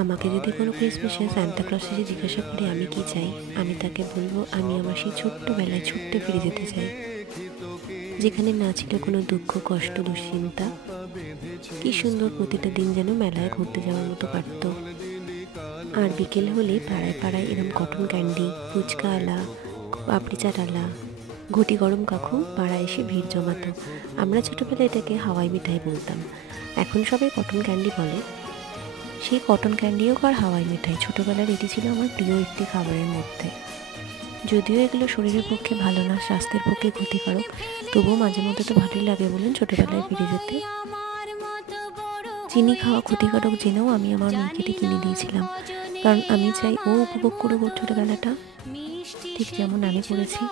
আমাকে যদি কোনো ক্রিসমাসে সান্তা ক্লজ এসে জিজ্ঞাসা করে আমি কি চাই, আমি তাকে বলবো আমি আমার সেই ছোট্টবেলায় ছুট্টে ফিরে যেতে চাই, যেখানে না ছিল কোনো দুঃখ, কষ্ট, দুশ্চিন্তা। কি সুন্দর প্রতিটা দিন যেন মেলায় ঘুরতে যাওয়ার মতো কাটত। আর বিকেল হলে পাড়ায় পাড়ায় এরম কটন ক্যান্ডি, ফুচকা আলা, পাপড়ি চাট আলা, ঘটি গরম কাকু পাড়ায় এসে ভিড় জমাতো। আমরা ছোটোবেলায় এটাকে হাওয়াই মিঠাই বলতাম, এখন সবাই কটন ক্যান্ডি বলে। সেই কটন ক্যান্ডি হোক আর হাওয়াই মিঠাই, ছোটোবেলার এটি ছিল আমার প্রিয় একটি খাবারের মধ্যে। যদিও এগুলো শরীরের পক্ষে ভালো না, স্বাস্থ্যের পক্ষে ক্ষতিকারক, তবুও মাঝে মধ্যে তো ভালোই লাগে বলুন ছোটোবেলায় ফিরে যেতে। চিনি খাওয়া ক্ষতিকারক জেনেও আমি আমার মেয়েকে এটি কিনে দিয়েছিলাম, কারণ আমি চাই ও উপভোগ করুক ওর ছোটোবেলাটা ঠিক যেমন আমি করেছি।